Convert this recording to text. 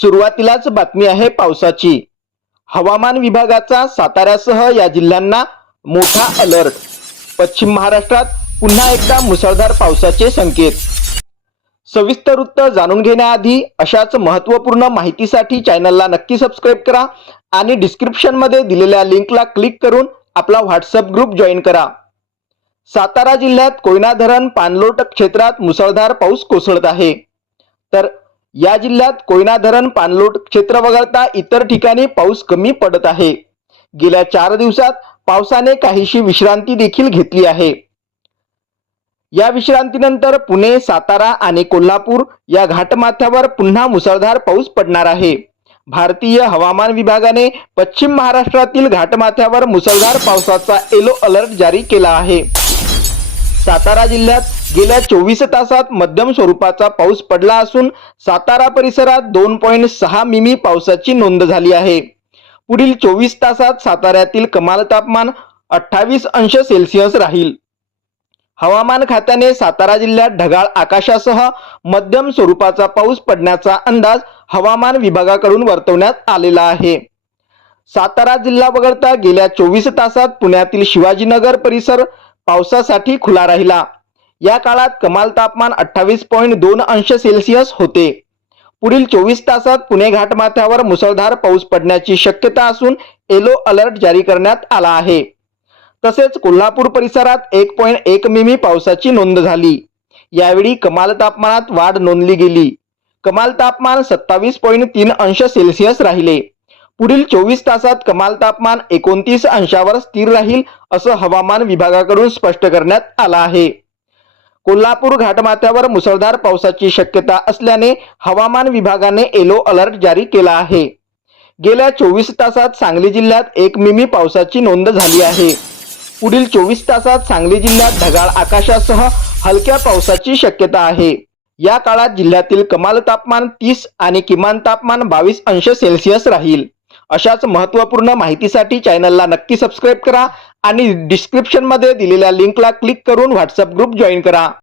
सुरुवातीलाच बातमी आहे पावसाची. हवामान विभागाचा साताऱ्यासह या जिल्ह्यांना मोठा अलर्ट. पश्चिम महाराष्ट्रात पुन्हा एकदा मुसळधार पावसाचे संकेत. सविस्तर वृत्त जाणून घेण्याआधी अशाच महत्त्वपूर्ण माहितीसाठी चॅनलला नक्की सबस्क्राईब करा आणि डिस्क्रिप्शनमध्ये दिलेल्या लिंकला क्लिक करून आपला व्हॉट्सअप ग्रुप जॉईन करा. सातारा जिल्ह्यात कोयना धरण पाणलोट क्षेत्रात मुसळधार पाऊस कोसळत आहे. तर या जिल्ह्यात कोयना धरण पाणलोट क्षेत्र वगळता इतर ठिकाणी पाऊस कमी पडत आहे. गेल्या चार दिवसात पावसाने काहीशी विश्रांती देखील घेतली आहे. या विश्रांतीनंतर पुणे सातारा आणि कोल्हापूर या घाटमाथ्यावर पुन्हा मुसळधार पाऊस पडणार आहे. भारतीय हवामान विभागाने पश्चिम महाराष्ट्रातील घाटमाथ्यावर मुसळधार पावसाचा येलो अलर्ट जारी केला आहे. सातारा जिल्ह्यात गेल्या चोवीस तासात मध्यम स्वरूपाचा पाऊस पडला असून सातारा परिसरात दोन पॉईंट सहा मिमी पावसाची नोंद झाली आहे. पुढील चोवीस तासात साताऱ्यातील कमाल तापमान अठ्ठावीस अंश सेल्सिअस राहील. हवामान खात्याने सातारा जिल्ह्यात ढगाळ आकाशासह मध्यम स्वरूपाचा पाऊस पडण्याचा अंदाज हवामान विभागाकडून वर्तवण्यात आलेला आहे. सातारा जिल्हा वगळता गेल्या चोवीस तासात पुण्यातील शिवाजीनगर परिसर पावसासाठी खुला राहिला. या काळात कमाल तापमान अठ्ठावीस पॉईंट दोन अंश सेल्सिअस होते. पुढील चोवीस तासात पुणे घाटमाथ्यावर मुसळधार पाऊस पडण्याची शक्यता असून येलो अलर्ट जारी करण्यात आला आहे. तसेच कोल्हापूर परिसरात एक पॉईंट एक मिमी पावसाची नोंद झाली. यावेळी कमाल तापमानात वाढ नोंदली गेली. कमाल तापमान सत्तावीस पॉईंट तीन अंश सेल्सिअस राहिले. पुढील चोवीस तासात कमाल तापमान एकोणतीस अंशावर स्थिर राहील असं हवामान विभागाकडून स्पष्ट करण्यात आलं आहे. कोल्हापूर घाटमाथ्यावर मुसळधार पावसाची शक्यता असल्याने हवामान विभागाने येलो अलर्ट जारी केला आहे. गेल्या चोवीस तासात सांगली जिल्ह्यात एक मिमी पावसाची नोंद झाली आहे. पुढील चोवीस तासात सांगली जिल्ह्यात ढगाळ आकाशासह हलक्या पावसाची शक्यता आहे. या काळात जिल्ह्यातील कमाल तापमान तीस आणि किमान तापमान बावीस अंश सेल्सिअस राहील. अशाच महत्त्वपूर्ण माहितीसाठी चॅनलला नक्की सबस्क्राईब करा आणि डिस्क्रिप्शनमध्ये दिलेल्या लिंकला क्लिक करून व्हॉट्सअप ग्रुप जॉईन करा.